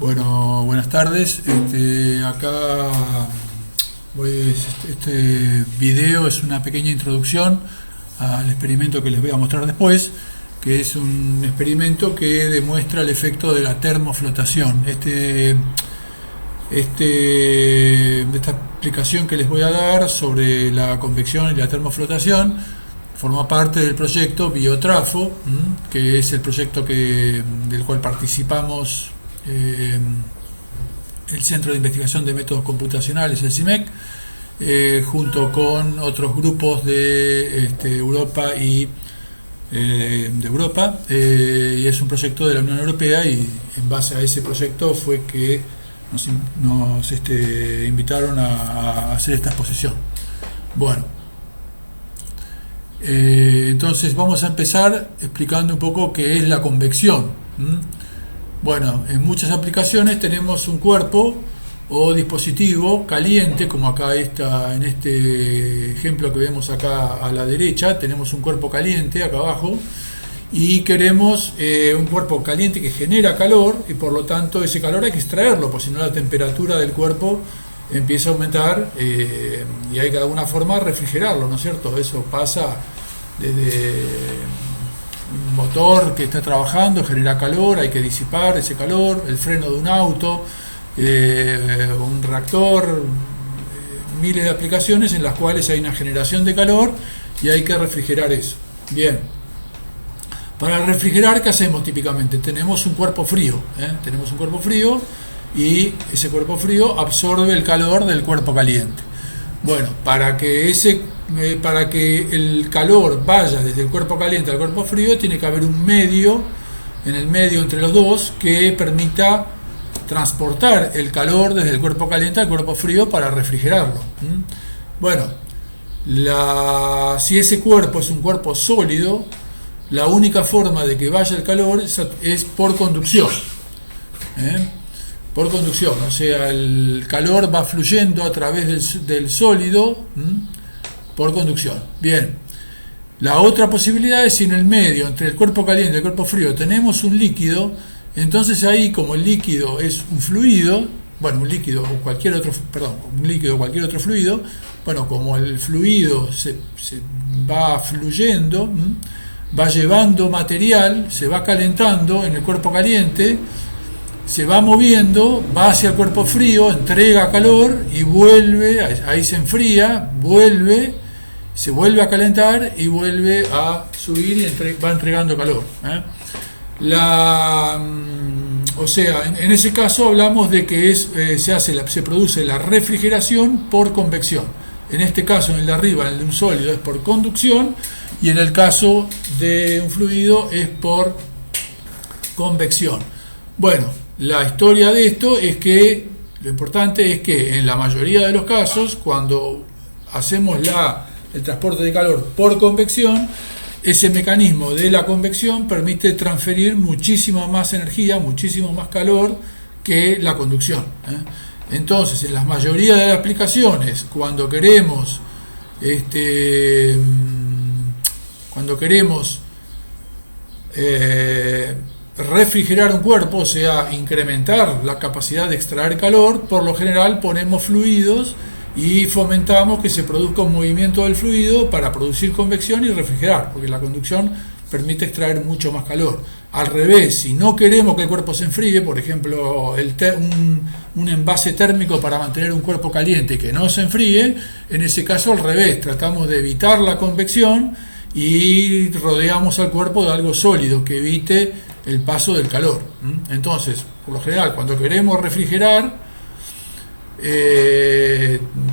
Bueno, buenas tardes. Este video es una pequeña introducción al experimento que les voy a mostrar después, que es un experimento que demuestra el efecto de la termoflotación. Esta explicación que les voy a dar sobre la convección y la termoflotación forma parte del proyecto Biotrafo, que es el proyecto del cual participamos el Centro de Investigación de Métodos Computacionales, el CIMEC, junto con otros grupos de Europa y y es un proyecto de la Unión Europea, y en base a ese proyecto fue que nos invitaron a hacer esta exposición. Bueno, entonces vamos a empezar explicando un poco qué es la convección. Bueno, en muchas aplicaciones tenemos un cuerpo o dispositivo caliente, como acá en este ejemplo que vemos acá a la derecha. Tenemos un cuerpo caliente acá abajo y queremos un cuerpo caliente que genera calor, y por lo tanto ese calor hay que extraerlo, porque si no la temperatura del cuerpo empieza a aumentar y hay que de alguna forma refrigerarlo, ¿no es cierto? Eso pasa desde un motor que está trabajando, genera calor, hay que disipar ese calor, el freno de un auto, un reactor, miles de aplicaciones en las cuales hay una generación de calor y hay que refrigerar eso. Bien, para refrigerar, ¿qué hacemos típicamente? Tenemos un cuerpo frío, tenemos un cuerpo frío, y ese cuerpo frío absorbe el calor del cuerpo caliente. Bueno, para que el calor vaya desde el cuerpo caliente al cuerpo frío, tiene que haber un medio, en el medio entre los dos, que permita transportar el calor desde el cuerpo caliente al cuerpo frío para refrigerarlo. Bueno, si ese cuerpo es un cuerpo sólido, la única forma de que vaya el calor es por conducción. Por conducción, o sea, el calor va fluyendo a través del sólido por conducción. Bien, la otra posibilidad es si en el medio, entre el cuerpo caliente y el cuerpo frío, tenemos un líquido. Entonces ahí, como el líquido es un fluido, un líquido o cualquier otro fluido, bueno, como el fluido se va fluyendo, va llevando material, se va calentando en el cuerpo caliente, se va moviendo, va hacia el cuerpo frío, entrega calor y vuelve, ahí se enfría, se vuelve a calentar y vuelve a subir y va entregando calor. O sea, en ese caso hablamos de que se produce la refrigeración por convección. En este caso, en el de arriba, el de un sólido, es por conducción, y en el caso de un fluido es por convección. Bueno, la historia de esto es que lo importante es que en la mayoría de los casos, cuando hacemos el transporte de calor por convección, ese mecanismo de la convección permite transferir muchísima más energía, muchísimo más calor que la conducción. Entonces, en la mayoría de las aplicaciones, cuando queremos refrigerar un cuerpo, o sea, incrementar la capacidad de extraer calor, por lo general ponemos fluidos y fomentamos que se produzca un movimiento del fluido para producir convección y refrigerar, porque la conducción permite extraer mucho más calor. Al revés, si no queremos que el cuerpo se enfríe, por ejemplo, un envase térmico para mantener un cuerpo caliente que no se enfríe, en ese caso al revés, tratamos de evitar la convección y rodeamos al cuerpo de algo sólido que evite el paso del calor. Entonces, por lo general, cuando queremos refrigerar,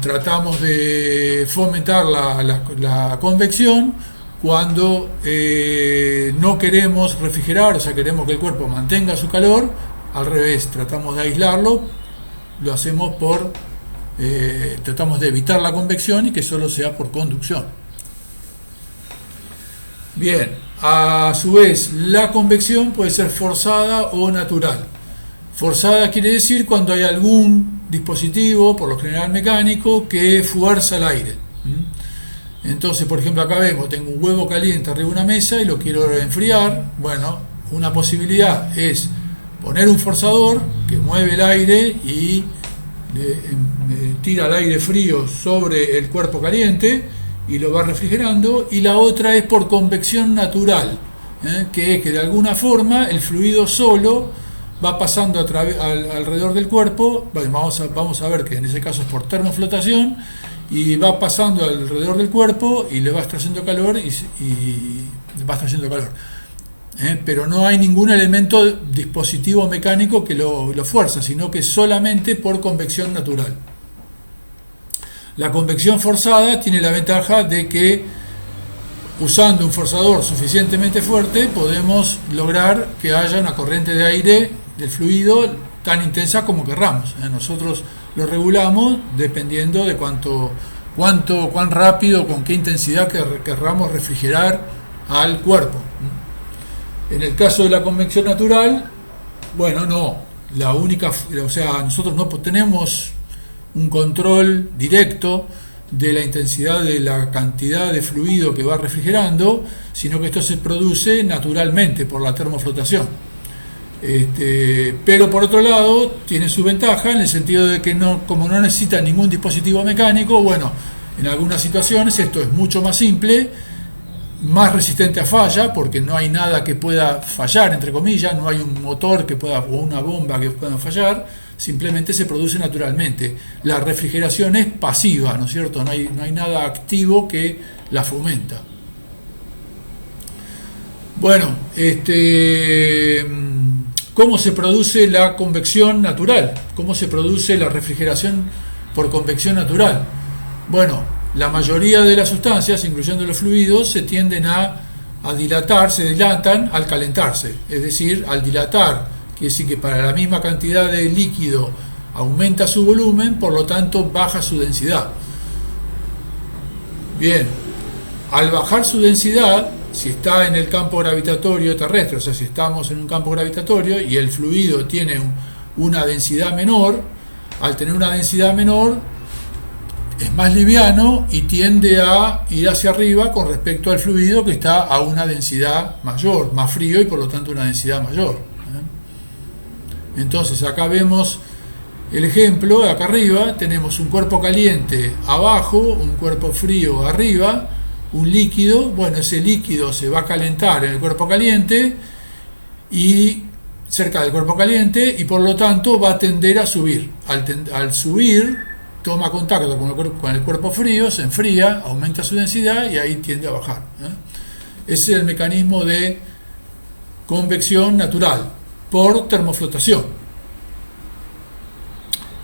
tratamos de fomentar la convección. Cuando no queremos refrigerar, o sea, queremos que el cuerpo mantenga su calor, al revés, tratamos de aislarlo, lo hacemos tratamos de evitar la convección y que solo sea por conducción. Bien, a su vez, la convección puede ser forzada o natural. Forzada quiere decir cuando hay algún dispositivo, por lo general mecánico, que fuerza el aire. Entonces, por ejemplo, acá vemos, tengo un huevo caliente arriba de una mesa y lo quiero enfriar. Bueno, una posibilidad es poner un forzador que mueve el aire y tira el aire frío sobre el cuerpo caliente y lo va refrigerando, y la otra es por convección natural, que es que de alguna forma el fluido solo va pasando alrededor del cuerpo. Vamos a ver que en ese caso es por termoflotación, y va pasando alrededor del cuerpo y le va extrayendo calor y va extrayendo calor. Pero no hay ningún elemento dispositivo mecánico que lo fuerza, sino que solamente por convección natural. La convección forzada tiene la ventaja de que usando un forzador suficientemente fuerte podemos lograr que haya una corriente de aire del fluido tan intensa como querramos. Nosotros lo regulamos dependiendo de cuán rápido, con qué intensidad querramos refrigerar al cuerpo. En el caso de la convección natural, bueno, no. Nosotros no tenemos un control directo de la intensidad de la cantidad de fluido que va refrigerando, sino que esto se produce naturalmente por la termoflotación. Pero por otro lado tiene su ventaja en el sentido de que como no necesita ningún dispositivo mecánico, bueno, en algunas situaciones esto es mucho más simple, más resistente a falla, porque no hay nada que pueda fallar, entre comillas, no hay un motor o una bomba que pueda fallar, simplemente se produce naturalmente. La refrigeración es pasiva, ¿no es cierto? No hay nada activo que la fomenta. Bueno, ¿cómo se produce la convección natural? ¿Cómo se produce la refrigeración por convección natural? Bueno, la mayoría de las sustancias, incluyendo los fluidos, se tienden a dilatar, se dilatan al calentarse. Es decir, al dilatar, quiere decir que para la misma cantidad de líquido aumenta su volumen, por lo tanto baja su densidad. Bien, al bajar su densidad, si está en el campo gravitatorio terrestre, o sea, si estamos en un campo gravitatorio y el fluido tiene una densidad menor, al tener una densidad menor es más liviano y tiende a ir hacia arriba con respecto al fluido que está a una densidad mayor, más frío y por lo tanto una densidad mayor. Entonces acá vemos el ejemplo, acá arriba tenemos un cuerpo caliente abajo, un cuerpo frío arriba, un líquido. Bueno, ese líquido se va a calentar en el cuerpo caliente y cerca del cuerpo caliente, y por lo tanto va a tender a subir. Al subir toma contacto con el cuerpo frío, se enfría, aumenta su densidad y ahí tiende a bajar. Ese es el mecanismo de convección natural por termoflotación.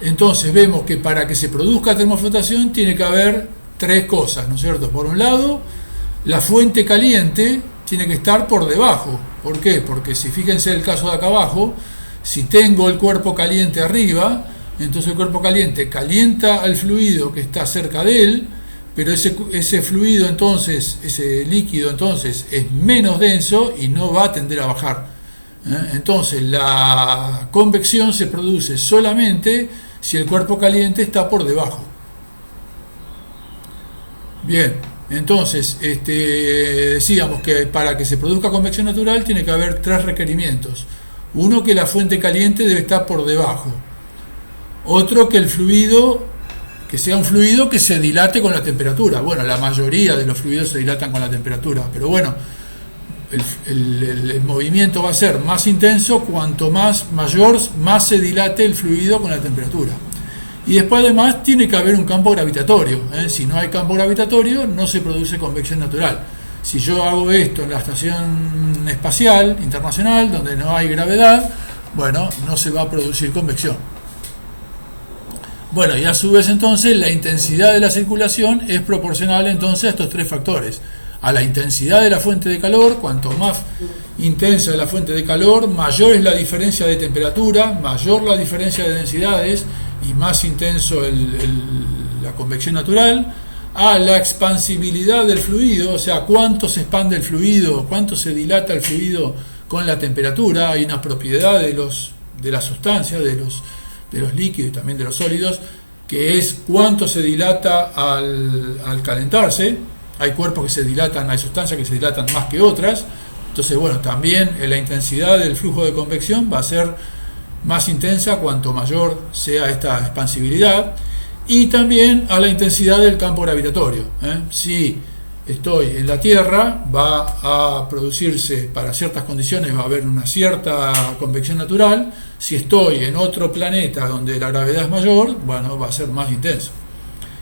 Entonces vemos que para que se produzca termoflotación tiene que haber tres cosas, ¿no es cierto? Por un lado, la fuente caliente tiene que estar por debajo. ¿Por qué? Porque si fíjense el caso de acá abajo, si tengo el cuerpo caliente arriba, entonces el cuerpo caliente calienta al fluido que está cerca de él, pero ese fluido entonces, ese líquido entonces es menos denso y no va a tender a bajar. Entonces la convección se produce solamente si el cuerpo caliente está por debajo. Bien, entonces decíamos que para que se produzca convección natural tiene que haber tres requerimientos. Uno, que la fuente caliente debe estar por debajo. Otro, que el fluido, que sea un fluido que se dilate con la temperatura. Bueno, la mayoría de los fluidos se dilatan con la temperatura, pero bueno, el movimiento va a ser más intenso cuanto más se dilate el fluido con la temperatura. Y después además tiene que haber un campo gravitatorio. Si no hay campo gravitatorio no se produce convección natural. Si yo hago esto en la Estación Espacial Internacional, donde no hay gravedad, bueno, no se va a producir convección. Bueno, y a su vez entonces la intensidad de la circulación es proporcional entonces a estos tres factores. A la intensidad de la fuente de calor, cuanto más intensa es la fuente de calor, mayor es la diferencia de temperatura, mayor la diferencia de densidades y más intenso la convección natural. A la expansibilidad del fluido, o sea, cuánto se expande el fluido, cuánto se dilata el fluido con la temperatura. Hay una propiedad de la sustancia, de los líquidos y también de los sólidos, que es cuánto se dilata al calentarse. Hay cuerpos que se dilatan, hay sustancias que se dilatan más que otras. Entonces, bueno, también la intensidad del flujo de convección va a ser más intensa cuanto mayor sea esta expansibilidad, y también a la intensidad del campo gravitatorio. Si estoy en la Tierra, va a producirse, para ciertas condiciones va a haber una cierta convección natural. Si estoy en otro planeta donde la gravedad es mayor, bueno, va a ser más intenso.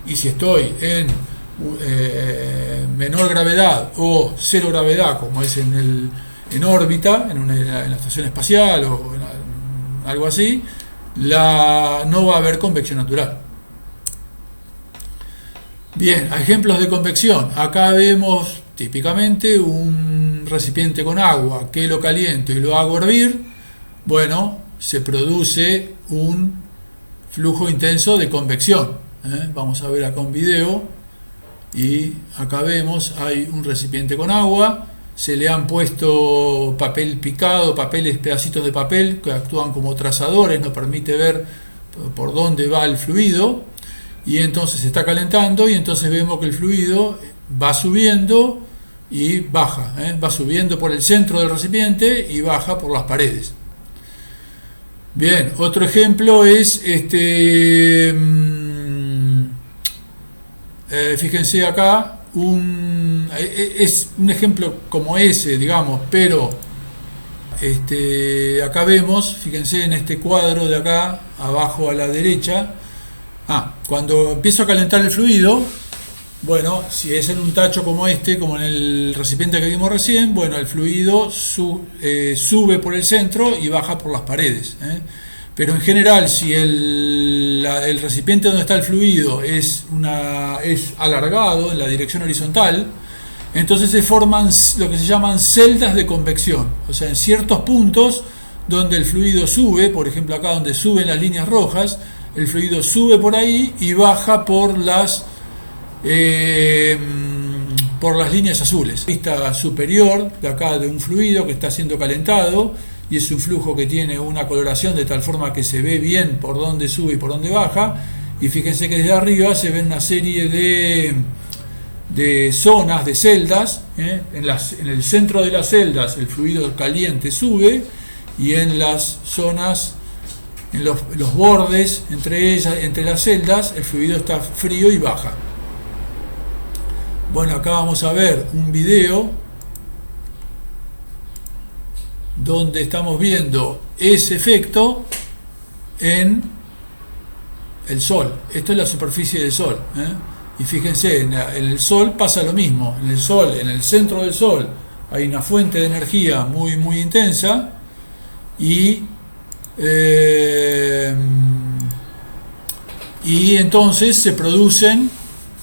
Y si estoy en menor gravedad o cero gravedad, como es en órbita, en la estación espacial o algo así, no va a haber convección natural. Bien, ejemplos de convección. Acá vemos típicamente un recipiente con agua que lo caliento y lo hago hervir. Bueno, se produce un flujo intenso de convección. Vamos a ver acá un video y acá vemos, hay un recipiente con agua, se le han puesto papel picado, pedacitos de papel que actúan como trazadores, nos permite ver por dónde va el fluido, y entonces se está calentando y entonces vemos que el fluido va subiendo y baja, va subiendo por el centro del recipiente y baja por las paredes. Bien, otro ejemplo es fíjense acá, es un ejemplo como ese, digamos, pero acá vemos, fíjense en este cuadro de acá, abajo a la derecha, cuando empiezo a calentar el fluido, bueno, si es en un tacho como como en el recipiente que vimos recién, bueno, el fluido sube por el centro y baja por las paredes. Pero en general, si el recipiente donde está el fluido es alargado en la dirección horizontal, entonces se forman lo que se llaman celdas de convección. O sea, en ciertos puntos donde el fluido sube, por ejemplo acá donde suben las líneas rojas, el fluido sube por ahí y baja por las líneas azules. Vista superior de acá de un fluido que está siendo calentado, y es un flujo que tiene una coloración de tal forma que se ve bien por dónde sube y por dónde baja, y fíjense que desde arriba se ven una serie de zonas, de celdas. En el centro de las celdas el fluido caliente sube, y en las zonas, en los bordes entre las celdas, el fluido está frío y baja. Bueno, acá vamos a ver un video donde estamos viendo ese efecto en el Sol. Esto es la superficie del Sol. Y fíjense, en el Sol pasa lo mismo. En el Sol, en el centro del Sol, hay una fuente de energía muy, muy intensa, y entonces se producen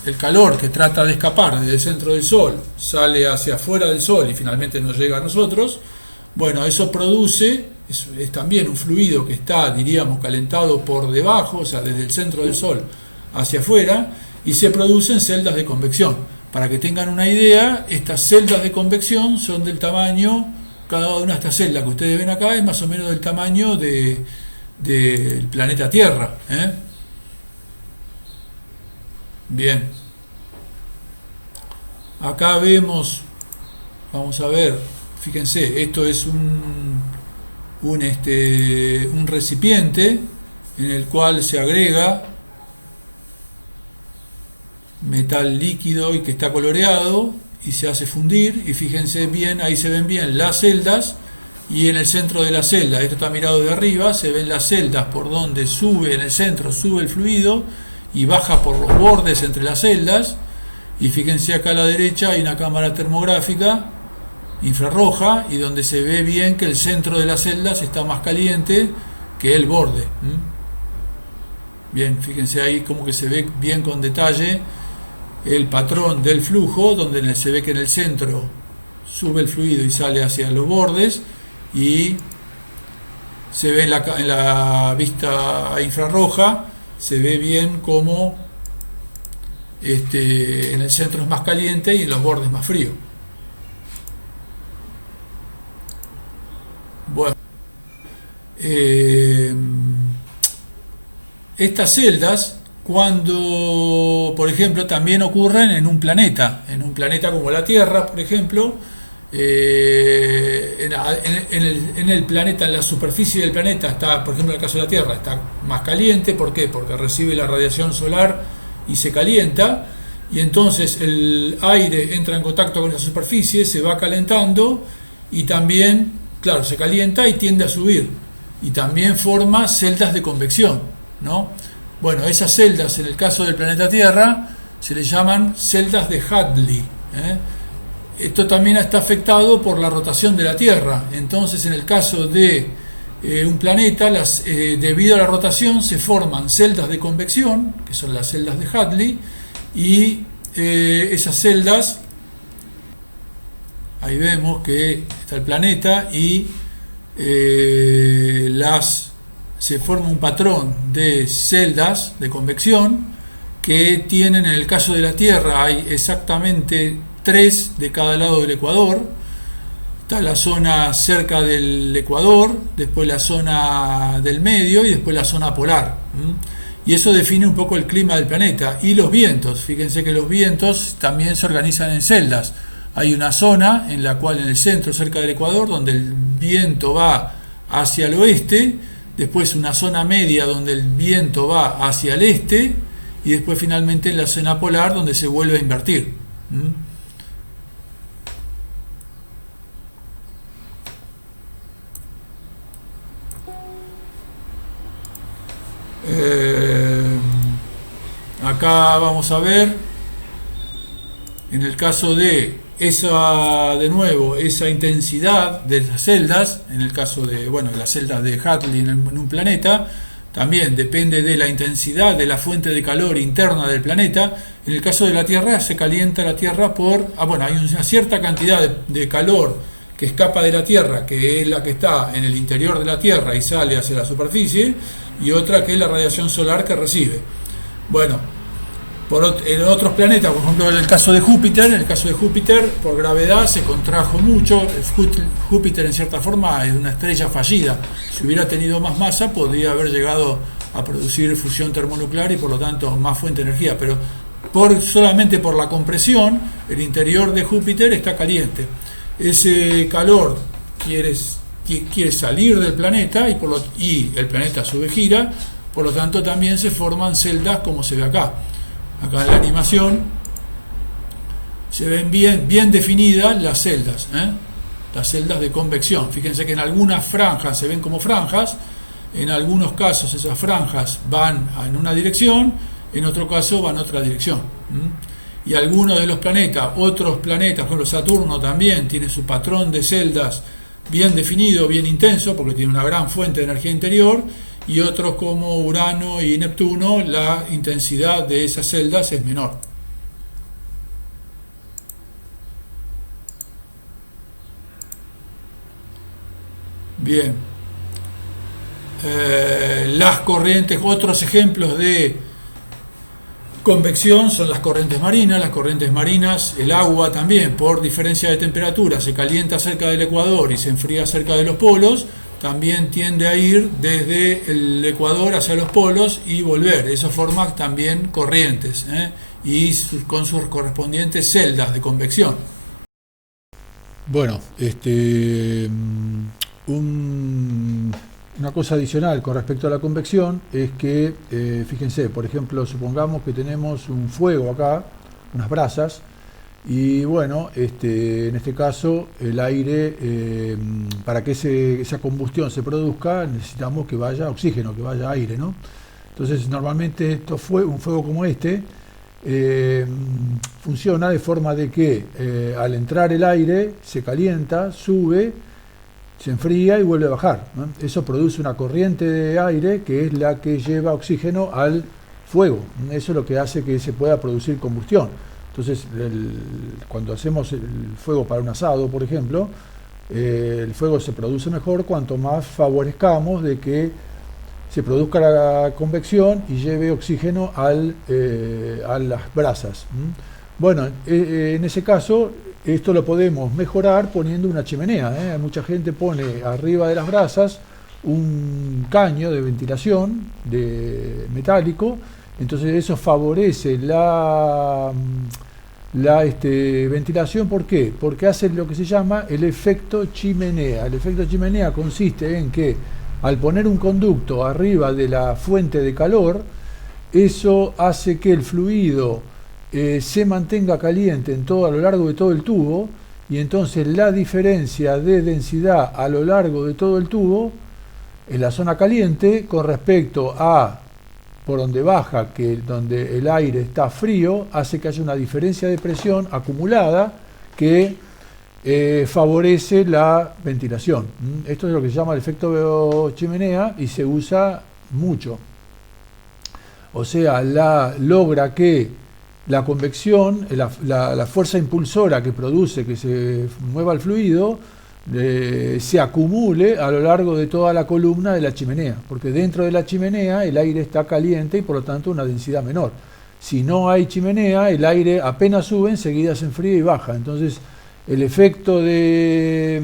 el calor que trata de escapar desde el centro del Sol, sale hacia afuera del Sol y finalmente nos llega a nosotros. Bueno, eso produce, es también un fluido que está, diríamos, calentado por debajo, o sea, desde el centro del Sol hacia afuera, y se producen celdas de convección. Para que tengan una idea, estas celdas de convección son del tamaño, cada una de estas celdas que ustedes ven acá es más o menos del tamaño del planeta Tierra. Bien. Acá vemos, vamos a ver, fíjense, esto es un recipiente en el cual se agrega metal líquido y que está coloreado y se hace fundir, y fíjense bien, ahí se ven bien las celdas, y en el centro de la celda, esto está mirado de arriba, se ven las celdas por donde sube, en el centro sube el fluido y baja por los bordes entre las celdas. Y fíjense acá a la derecha hay una cámara termográfica infrarroja, y donde se ve bien que el centro de las celdas está más caliente que el borde. Bien, fíjense ahí como que se ve bien con detalle el patrón del flujo, donde se ve que en el centro sube el fluido y sale hacia los bordes, y se ve en la vista infrarroja, se ve bien como en el centro es más caliente y en los bordes más frío. Bueno, estas celdas, cuando, por ejemplo, también ocurren en un planeta como la Tierra, por ejemplo, en el planeta, en la superficie del planeta está, por ejemplo en el caso de la Tierra, está más caliente. ¿Por qué? Porque recibe la radiación solar y se calienta, y entonces el aire entra en contacto con esa superficie, se va calentando y también, claro, se calienta y tiende a subir, y también forma celdas de convección, ¿no? Bueno, esas celdas en el caso del planeta Tierra se le llaman celdas de Hadley, ¿eh? Esto también está afectado por la rotación de la Tierra. Entonces, en el caso de un planeta, debido a la rotación se forman celdas de convección, que son las celdas de Hadley, y esas celdas, ahí vemos que está el planeta y se forma un patrón de celdas de convección que tienen, en el caso de la Tierra, hay exactamente 3 de cada lado del ecuador. Está la zona cerca del ecuador, después la zona del medio y después la zona polar. Y eso define un poco el clima del planeta. Y los vientos, fíjense que los vientos también se organizan en celdas. Hay una zona en la cual, en el centro, cerca del ecuador, donde el viento va hacia el oeste, después una zona media donde el viento va hacia el este, y después finalmente en la zona polar donde se vuelve a invertir. Acá vamos a ver, en el caso de esa intensidad de las celdas, en el caso de, bueno, las celdas de Hadley en un planeta, también depende de la intensidad de la fuente de calor interna del planeta. En el caso de la Tierra, se calienta la Tierra hay una cierta cantidad de calor que escapa de la Tierra, que es la que está en el interior de la Tierra y sale hacia la superficie, y otra que es la radiación solar que recibe. Bueno, en otros planetas, por ejemplo en el caso de Júpiter, por gravedad se contrajo mucho. Júpiter en cierta forma es una estrella fallida. Si hubiera tenido más masa, podría haber llegado a producir fusión termonuclear y por lo tanto más fuente de energía, pero solamente por la compresión, el interior de Júpiter está caliente. Ese calor quiere salir del planeta y el planeta a su vez gira, por lo tanto también se forman celdas como se ve acá. Acá en la animación se ven bien definidas las celdas, las celdas de convección. Fíjense que en algunas franjas se ven como franjas, en algunos casos esas franjas van en una dirección, en otro caso van en otra dirección. Y algunos de los planetas, otros planetas, por ejemplo Saturno también tiene su patrón de celdas bien definido, bien intenso, porque tiene una gran fuente de energía interior, y otros como Urano y Neptuno, la intensidad de esas celdas es menor. Bien. Las corrientes, otros ejemplos de convección son las corrientes marinas. Las corrientes marinas, el agua también, por diferencia de temperatura, se calienta cerca del ecuador y se enfría cerca de los polos, también tiende a ir desde el ecuador hacia los polos y volver. Eso forma también corrientes, y con sus correspondientes celdas de convección. Bueno, una cosa adicional con respecto a la convección es que, fíjense, por ejemplo, supongamos que tenemos un fuego acá, unas brasas, y bueno, en este caso el aire, para que esa combustión se produzca, necesitamos que vaya oxígeno, que vaya aire, ¿no? Entonces normalmente un fuego como este funciona de forma de que al entrar el aire se calienta, sube, se enfría y vuelve a bajar, ¿no? Eso produce una corriente de aire que es la que lleva oxígeno al fuego. Eso es lo que hace que se pueda producir combustión. Entonces, cuando hacemos el fuego para un asado, por ejemplo, el fuego se produce mejor cuanto más favorezcamos de que se produzca la convección y lleve oxígeno a las brasas. Bueno, en ese caso, esto lo podemos mejorar poniendo una chimenea. Mucha gente pone arriba de las brasas un caño de ventilación metálico, entonces eso favorece la ventilación. ¿Por qué? Porque hace lo que se llama el efecto chimenea. El efecto chimenea consiste en que al poner un conducto arriba de la fuente de calor, eso hace que el fluido se mantenga caliente a lo largo de todo el tubo, y entonces la diferencia de densidad a lo largo de todo el tubo en la zona caliente con respecto a por donde baja, donde el aire está frío, hace que haya una diferencia de presión acumulada que favorece la ventilación. Esto es lo que se llama el efecto chimenea y se usa mucho. O sea, logra que la convección, la fuerza impulsora que produce que se mueva el fluido, se acumule a lo largo de toda la columna de la chimenea, porque dentro de la chimenea el aire está caliente y por lo tanto una densidad menor. Si no hay chimenea, el aire apenas sube, enseguida se enfría y baja. Entonces el efecto de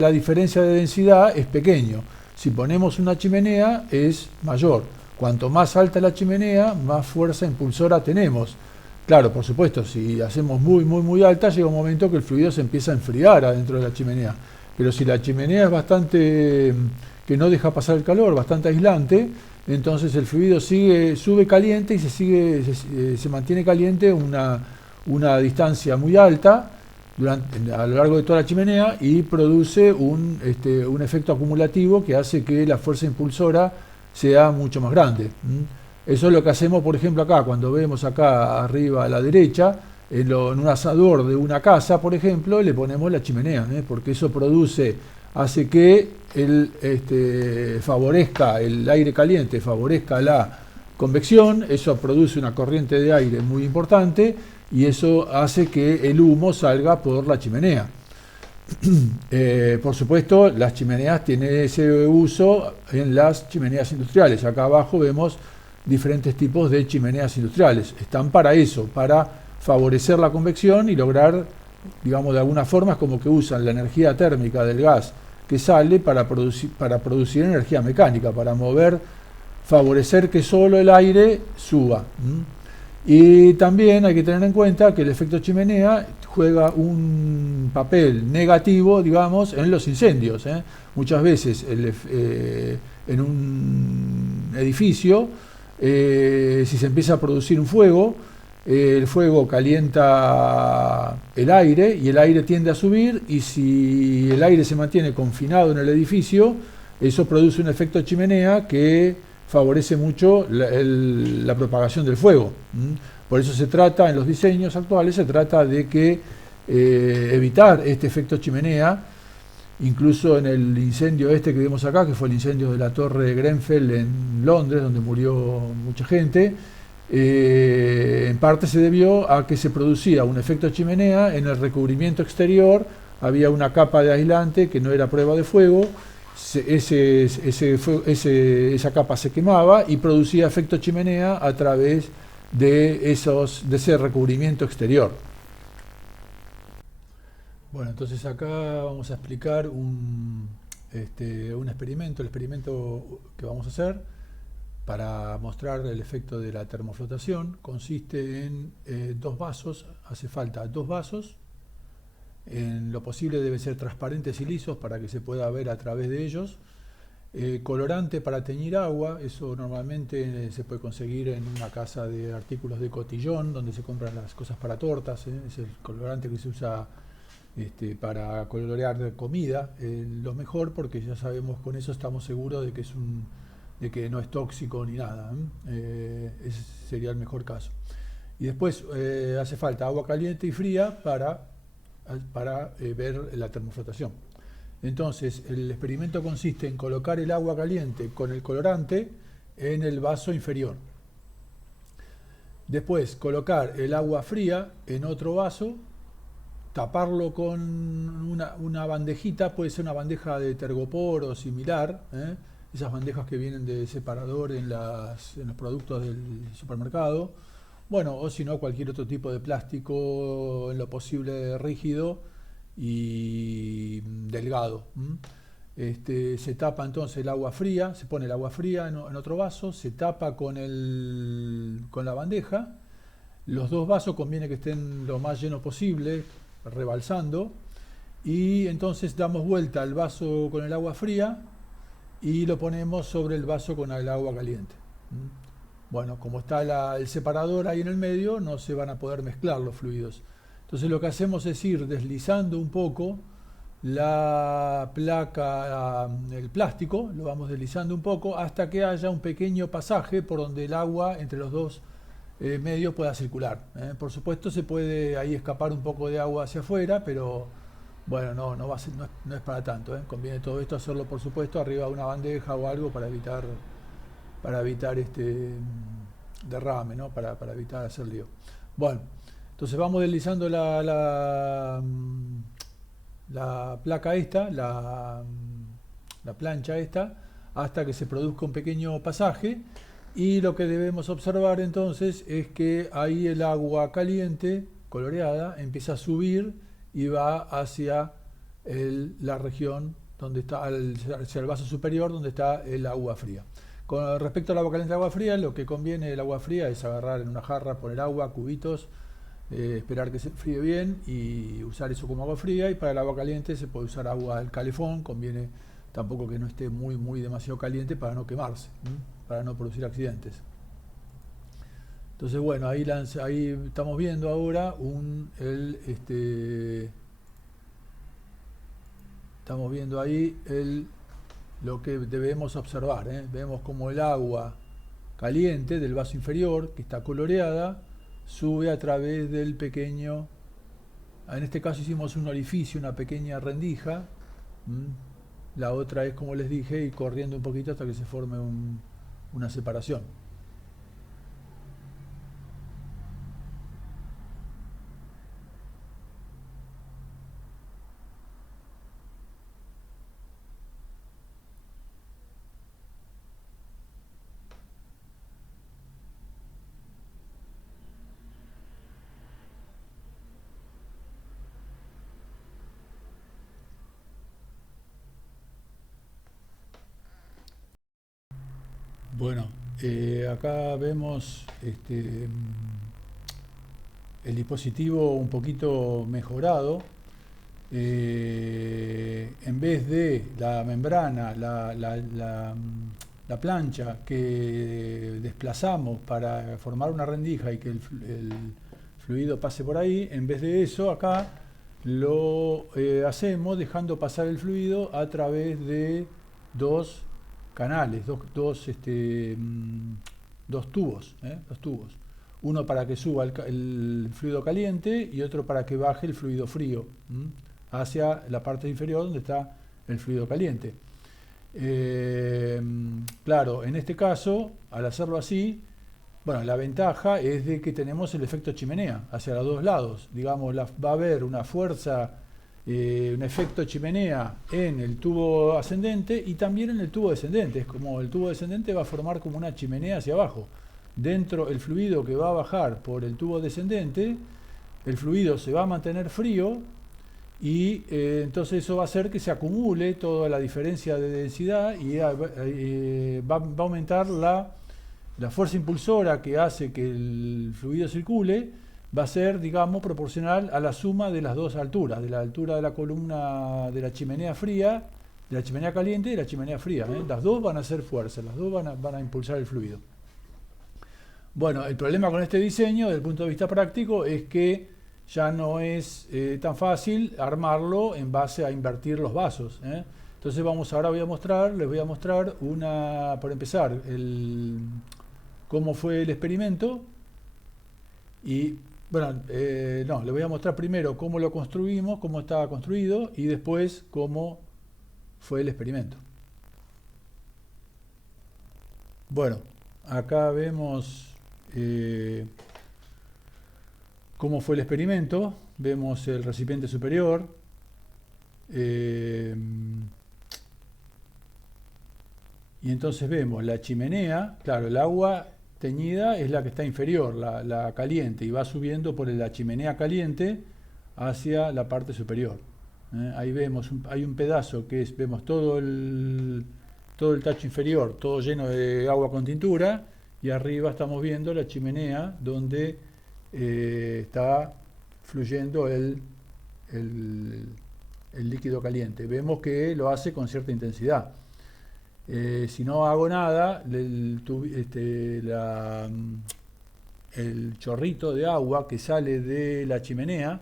la diferencia de densidad es pequeño. Si ponemos una chimenea es mayor. Cuanto más alta la chimenea, más fuerza impulsora tenemos. Claro, por supuesto, si hacemos muy alta, llega un momento que el fluido se empieza a enfriar adentro de la chimenea. Pero si la chimenea es bastante, que no deja pasar el calor, bastante aislante, entonces el fluido sube caliente y se mantiene caliente una distancia muy alta a lo largo de toda la chimenea y produce un efecto acumulativo que hace que la fuerza impulsora sea mucho más grande. Eso es lo que hacemos, por ejemplo, acá, cuando vemos acá arriba a la derecha, en un asador de una casa, por ejemplo, le ponemos la chimenea, porque eso hace que favorezca el aire caliente, favorezca la convección, eso produce una corriente de aire muy importante y eso hace que el humo salga por la chimenea. Por supuesto, las chimeneas tienen ese uso en las chimeneas industriales. Acá abajo vemos diferentes tipos de chimeneas industriales. Están para eso, para favorecer la convección y lograr, digamos, de alguna forma es como que usan la energía térmica del gas que sale para producir energía mecánica, para favorecer que solo el aire suba. Y también hay que tener en cuenta que el efecto chimenea juega un papel negativo, digamos, en los incendios. Muchas veces en un edificio, si se empieza a producir un fuego, el fuego calienta el aire y el aire tiende a subir, y si el aire se mantiene confinado en el edificio, eso produce un efecto chimenea que favorece mucho la propagación del fuego. Por eso se trata, en los diseños actuales, se trata de evitar este efecto chimenea. Incluso en el incendio que vemos acá, que fue el incendio de la Torre Grenfell en Londres, donde murió mucha gente, en parte se debió a que se producía un efecto chimenea. En el recubrimiento exterior había una capa de aislante que no era prueba de fuego, esa capa se quemaba y producía efecto chimenea a través de ese recubrimiento exterior. Bueno, entonces acá vamos a explicar un experimento. El experimento que vamos a hacer para mostrar el efecto de la termoflotación consiste en dos vasos. Hace falta dos vasos. En lo posible deben ser transparentes y lisos para que se pueda ver a través de ellos. Colorante para teñir agua, eso normalmente se puede conseguir en una casa de artículos de cotillón, donde se compran las cosas para tortas. Es el colorante que se usa para colorear comida, lo mejor, porque ya sabemos, con eso estamos seguros de que no es tóxico ni nada. Ese sería el mejor caso. Y después hace falta agua caliente y fría para ver la termoflotación. Entonces, el experimento consiste en colocar el agua caliente con el colorante en el vaso inferior. Después, colocar el agua fría en otro vaso, taparlo con una bandejita, puede ser una bandeja de tergopor o similar, esas bandejas que vienen de separador en los productos del supermercado. Bueno, o si no, cualquier otro tipo de plástico, en lo posible rígido y delgado. Se tapa entonces el agua fría, se pone el agua fría en otro vaso, se tapa con la bandeja, Los dos vasos conviene que estén lo más llenos posible, rebalsando, y entonces damos vuelta al vaso con el agua fría y lo ponemos sobre el vaso con el agua caliente. Bueno, como está el separador ahí en el medio, no se van a poder mezclar los fluidos. Entonces lo que hacemos es ir deslizando un poco la placa, el plástico, lo vamos deslizando un poco hasta que haya un pequeño pasaje por donde el agua entre los dos medios pueda circular. Por supuesto se puede ahí escapar un poco de agua hacia afuera, pero bueno, no va a ser, no es para tanto. Conviene todo esto hacerlo, por supuesto, arriba de una bandeja o algo para evitar este derrame, ¿no? Para evitar hacer lío. Bueno, entonces vamos deslizando la placa esta, la plancha esta, hasta que se produzca un pequeño pasaje, y lo que debemos observar entonces es que ahí el agua caliente, coloreada, empieza a subir y va hacia la región donde está, hacia el vaso superior donde está el agua fría. Con respecto al agua caliente y agua fría, lo que conviene del agua fría es agarrar en una jarra, poner agua, cubitos, esperar que se fríe bien y usar eso como agua fría. Y para el agua caliente se puede usar agua al calefón, conviene tampoco que no esté muy demasiado caliente para no quemarse, para no producir accidentes. Entonces bueno, ahí estamos viendo ahora estamos viendo ahí lo que debemos observar. Vemos como el agua caliente del vaso inferior, que está coloreada, sube a través del pequeño, en este caso hicimos un orificio, una pequeña rendija. La otra es, como les dije, ir corriendo un poquito hasta que se forme una separación. Bueno, acá vemos el dispositivo un poquito mejorado. En vez de la membrana, la plancha que desplazamos para formar una rendija y que el fluido pase por ahí, en vez de eso acá lo hacemos dejando pasar el fluido a través de dos canales, dos tubos, dos tubos. Uno para que suba el fluido caliente y otro para que baje el fluido frío hacia la parte inferior donde está el fluido caliente. Claro, en este caso, al hacerlo así, bueno, la ventaja es de que tenemos el efecto chimenea hacia los dos lados. Digamos, va a haber una fuerza, un efecto chimenea en el tubo ascendente y también en el tubo descendente. Es como el tubo descendente va a formar como una chimenea hacia abajo. Dentro, el fluido que va a bajar por el tubo descendente, el fluido se va a mantener frío y entonces eso va a hacer que se acumule toda la diferencia de densidad y va a aumentar la fuerza impulsora que hace que el fluido circule. Va a ser, digamos, proporcional a la suma de las dos alturas, de la altura de la columna de la chimenea fría, de la chimenea caliente y de la chimenea fría. Las dos van a hacer fuerza, las dos van a impulsar el fluido. Bueno, el problema con este diseño, desde el punto de vista práctico, es que ya no es tan fácil armarlo en base a invertir los vasos. Entonces ahora les voy a mostrar por empezar, cómo fue el experimento. Y bueno, no, les voy a mostrar primero cómo lo construimos, cómo estaba construido, y después cómo fue el experimento. Bueno, acá vemos cómo fue el experimento. Vemos el recipiente superior. Y entonces vemos la chimenea. Claro, el agua teñida es la que está inferior, la caliente, y va subiendo por la chimenea caliente hacia la parte superior. Ahí vemos, hay un pedazo que vemos todo el tacho inferior, todo lleno de agua con tintura, y arriba estamos viendo la chimenea donde está fluyendo el líquido caliente. Vemos que lo hace con cierta intensidad. Si no hago nada, el chorrito de agua que sale de la chimenea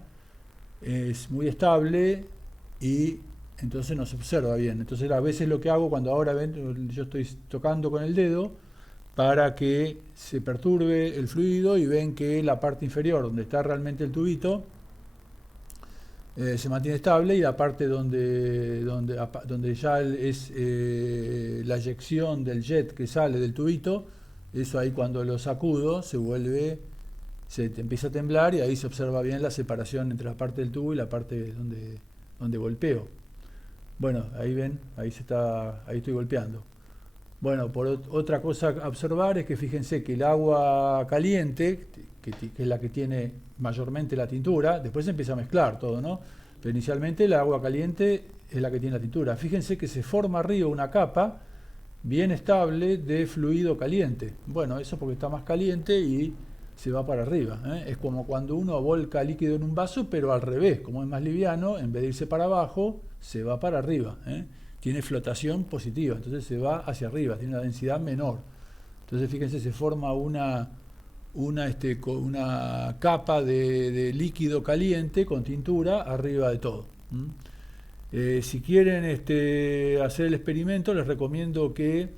es muy estable y entonces no se observa bien. Entonces a veces lo que hago cuando ahora ven, yo estoy tocando con el dedo para que se perturbe el fluido y ven que la parte inferior donde está realmente el tubito se mantiene estable y la parte donde ya es la eyección del jet que sale del tubito, eso ahí cuando lo sacudo se empieza a temblar y ahí se observa bien la separación entre la parte del tubo y la parte donde golpeo. Bueno, ahí ven, ahí estoy golpeando. Bueno, otra cosa a observar es que fíjense que el agua caliente, que es la que tiene mayormente la tintura, después se empieza a mezclar todo, ¿no? Pero inicialmente el agua caliente es la que tiene la tintura. Fíjense que se forma arriba una capa bien estable de fluido caliente. Bueno, eso porque está más caliente y se va para arriba, ¿eh? Es como cuando uno volca líquido en un vaso, pero al revés, como es más liviano, en vez de irse para abajo, se va para arriba, ¿eh? Tiene flotación positiva, entonces se va hacia arriba, tiene una densidad menor. Entonces fíjense, se forma una capa de líquido caliente con tintura arriba de todo. Si quieren hacer el experimento, les recomiendo que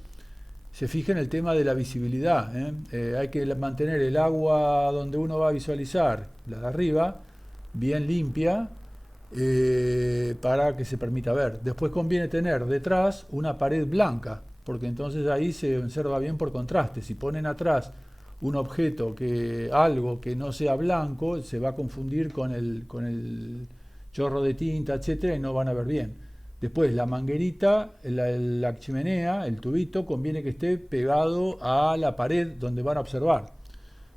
se fijen el tema de la visibilidad, ¿eh? Hay que mantener el agua donde uno va a visualizar, la de arriba, bien limpia, para que se permita ver. Después conviene tener detrás una pared blanca, porque entonces ahí se observa bien por contraste. Si ponen atrás un objeto, algo que no sea blanco, se va a confundir con el chorro de tinta, etcétera, y no van a ver bien. Después la manguerita, la chimenea, el tubito, conviene que esté pegado a la pared donde van a observar.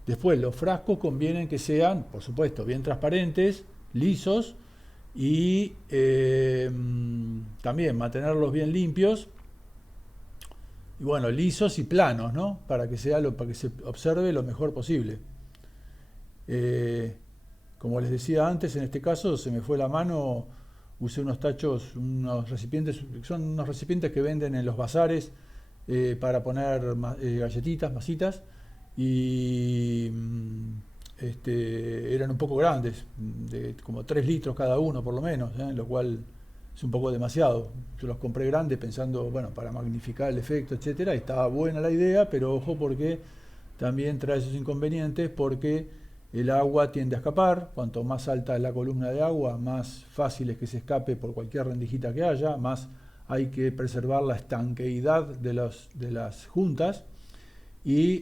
Después los frascos convienen que sean, por supuesto, bien transparentes, lisos, y también mantenerlos bien limpios y bueno, lisos y planos, ¿no? Para que se observe lo mejor posible. Como les decía antes, en este caso se me fue la mano, usé unos tachos, unos recipientes, son unos recipientes que venden en los bazares para poner galletitas, masitas, y eran un poco grandes, de como 3 litros cada uno por lo menos, lo cual es un poco demasiado. Yo los compré grandes pensando, bueno, para magnificar el efecto, etcétera, y estaba buena la idea, pero ojo porque también trae esos inconvenientes, porque el agua tiende a escapar. Cuanto más alta es la columna de agua, más fácil es que se escape por cualquier rendijita que haya, más hay que preservar la estanqueidad de las juntas. Y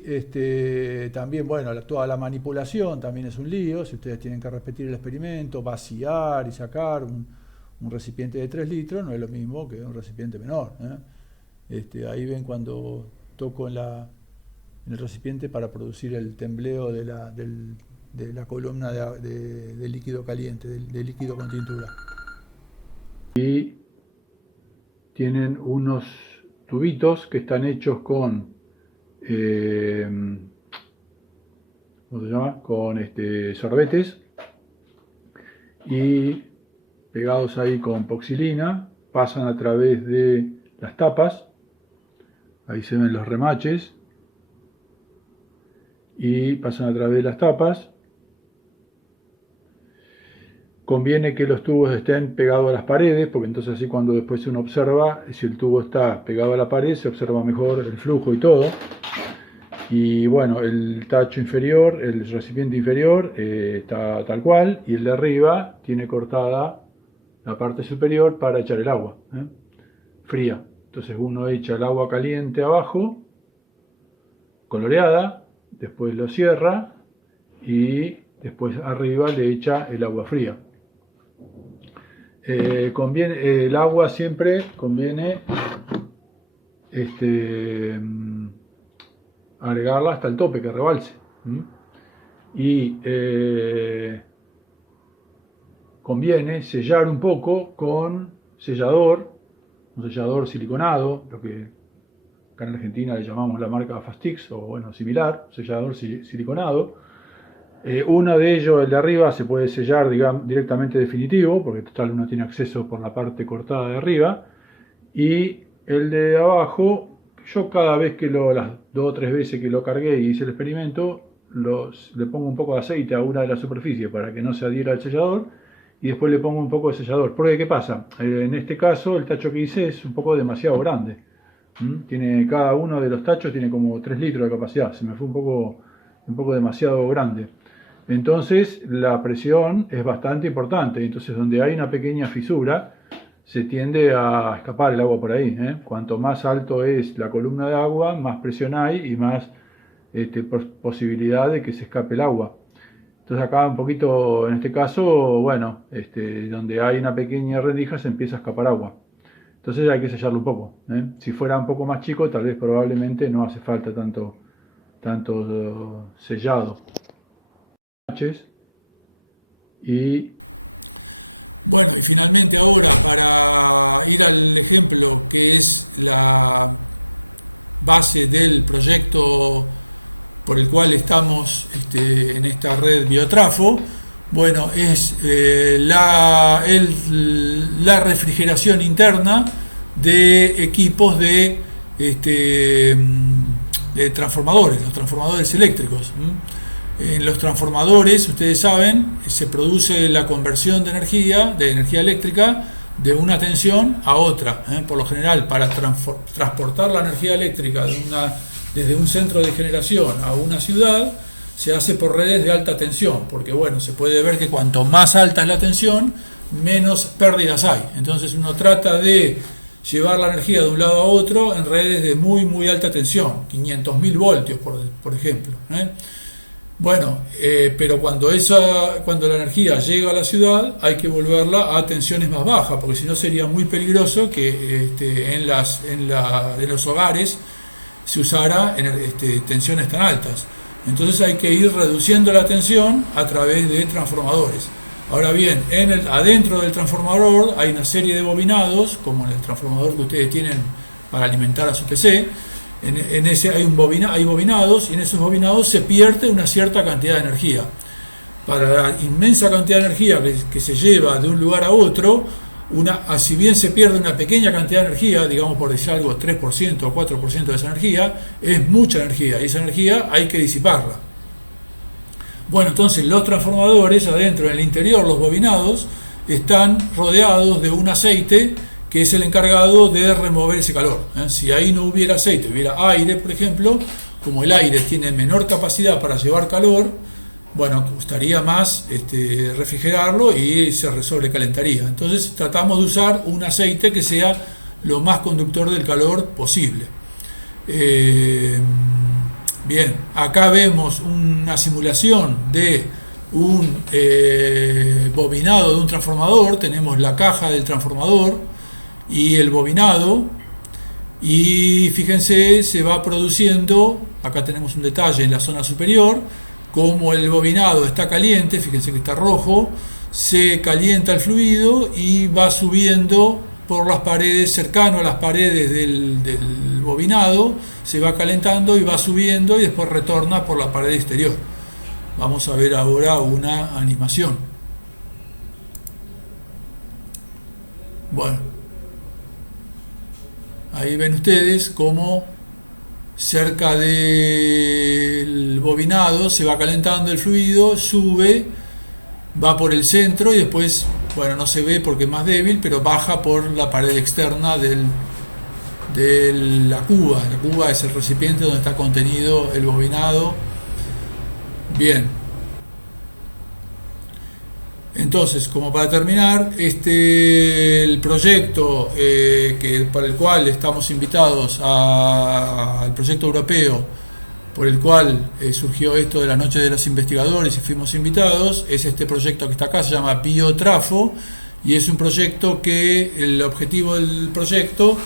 también, bueno, toda la manipulación también es un lío. Si ustedes tienen que repetir el experimento, vaciar y sacar un recipiente de 3 litros, no es lo mismo que un recipiente menor, ¿eh? Ahí ven cuando toco en el recipiente para producir el tembleo de la columna de líquido caliente, de líquido con tintura. Y tienen unos tubitos que están hechos con ¿cómo se llama? Con sorbetes y pegados ahí con poxilina, pasan a través de las tapas, ahí se ven los remaches, y pasan a través de las tapas. Conviene que los tubos estén pegados a las paredes, porque entonces así cuando después uno observa, si el tubo está pegado a la pared, se observa mejor el flujo y todo. Y bueno, el tacho inferior, el recipiente inferior está tal cual, y el de arriba tiene cortada la parte superior para echar el agua, fría. Entonces uno echa el agua caliente abajo, coloreada, después lo cierra y después arriba le echa el agua fría. El agua siempre conviene agregarla hasta el tope, que rebalse. Y conviene sellar un poco con un sellador siliconado, lo que acá en Argentina le llamamos la marca Fastix, o bueno, similar, sellador siliconado. Uno de ellos, el de arriba, se puede sellar, digamos, directamente definitivo, porque total uno tiene acceso por la parte cortada de arriba. Y el de abajo, yo cada vez que las 2 o 3 veces que lo cargué y hice el experimento, le pongo un poco de aceite a una de las superficies para que no se adhiera al sellador y después le pongo un poco de sellador. Porque ¿qué pasa? En este caso el tacho que hice es un poco demasiado grande. Tiene, cada uno de los tachos tiene como 3 litros de capacidad. Se me fue un poco demasiado grande. Entonces la presión es bastante importante. Entonces donde hay una pequeña fisura se tiende a escapar el agua por ahí. Cuanto más alto es la columna de agua, más presión hay y más posibilidad de que se escape el agua. Entonces acá un poquito, en este caso, bueno, donde hay una pequeña rendija se empieza a escapar agua. Entonces hay que sellarlo un poco. Si fuera un poco más chico, tal vez probablemente no hace falta tanto sellado. Y bueno, y finalmente ahora, para ir al ejemplo que es la base del proyecto por el cual estamos en esta red Biotrafo, bueno, es la refrigeración interna de equipos de transformadores, los transformadores eléctricos. En los transformadores, ustedes saben, se produce la conversión de energía eléctrica de una tensión a otra. Por lo general, para transportar la energía eléctrica desde un centro de generación a una ciudad, se hace por redes de alta tensión, porque bueno, se puede ver que cuanto más alta es la tensión, menos pérdidas hay. Entonces uno trata de llevar la energía de un lado a otro en redes de muy alta tensión, 500.000 voltios por ejemplo. Bueno, pero cuando la energía llega a la ciudad hay que volverla a tensiones más bajas, porque si no sería muy peligroso que en los hogares se usara tensiones tan altas. Entonces hay que ir reduciendo la tensión a través de transformadores. Ahora bien, adentro del transformador hay una serie de bobinados, como en el transformador que ustedes tienen para alimentar a su PC. En ese hay bobinados, y en esos bobinados se pierde una cierta cantidad de energía. Para la inmensa cantidad de energía que se lleva de un lugar a otro, si bien se pierde una pequeña cantidad de energía, digamos por decir algo, 3% o 4% de esa energía, es mucha energía, y esa energía hay que disiparla. Bueno, entonces los transformadores adentro, en el interior, los bobinados, están rodeados de un aceite que es el encargado de remover ese calor. Si ahí no hubiera aceite, hubiera aire, por ejemplo, como el aire tiene menor capacidad para llevar calor, bueno, costaría más refrigerarlo y se sobrecalentaría. Entonces tratamos de usar un aceite que sea lo más conductor del calor posible. Bien, acá vemos una simulación de un bobinado de un transformador. Tenemos la caja del transformador y el bobinado, y fíjense, se va produciendo, acá tenemos un detalle en la zona superior, como el bobinado está caliente, fíjense que está rojo, se calienta el fluido y va subiendo por las paredes, cercano a las paredes del bobinado, se va calentando y va subiendo y después retorna por la pared exterior. Vamos a ver ahora una animación. Bueno, ahí ven ustedes cómo cerca del bobinado se va calentando el fluido, sube, va por el centro y después, bueno, no se ve porque es más débil, pero baja por la pared externa de la cuba. La cuba es el recipiente donde está contenido el bobinado. Bien. Entonces, como para terminar, el proyecto para el cual estamos invitados al proyecto europeo, por el cual surgió esto de la Noche de los Investigadores y fuimos invitados, es este proyecto que está acá, se llama Biotrafo, y es un proyecto que el objetivo del proyecto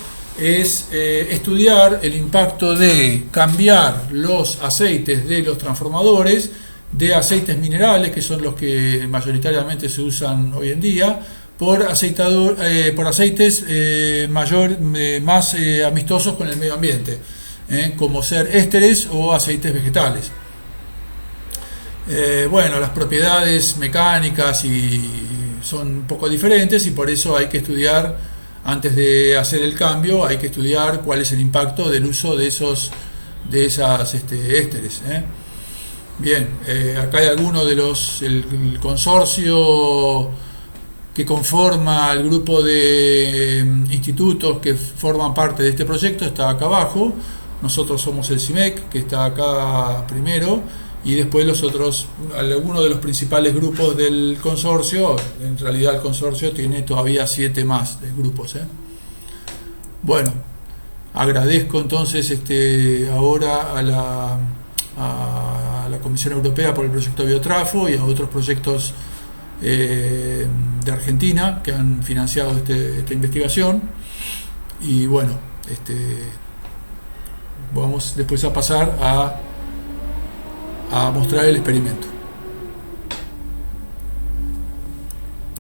es estudiar el impacto de cambiar los aceites de los transformadores de aceites minerales, que son los que mayoritariamente se usan hoy en día, por aceites más amistosos con el medio ambiente, como ser ésteres o aceites vegetales. Bueno, las propiedades mecánicas son un poco diferentes y por eso hay que estudiar, antes de hacer el cambio, hay que estudiar cuál es el impacto del uso de esas ésteres. Bien, acá hay algunos de el consorcio que conforma el grupo de institutos que forman parte de este proyecto, está acá abajo. Nosotros somos el CIMEC, que está acá primero, y después algunos de los principales grupos del consorcio. En realidad el consorcio tiene todavía 7 más de grupos. Bueno, agradezco entonces ahora a la Comisión Europea por el proyecto Biotrafo y a otros proyectos de Argentina que han financiado esta investigación. Y bueno, vamos después a pasar a mostrar el experimento.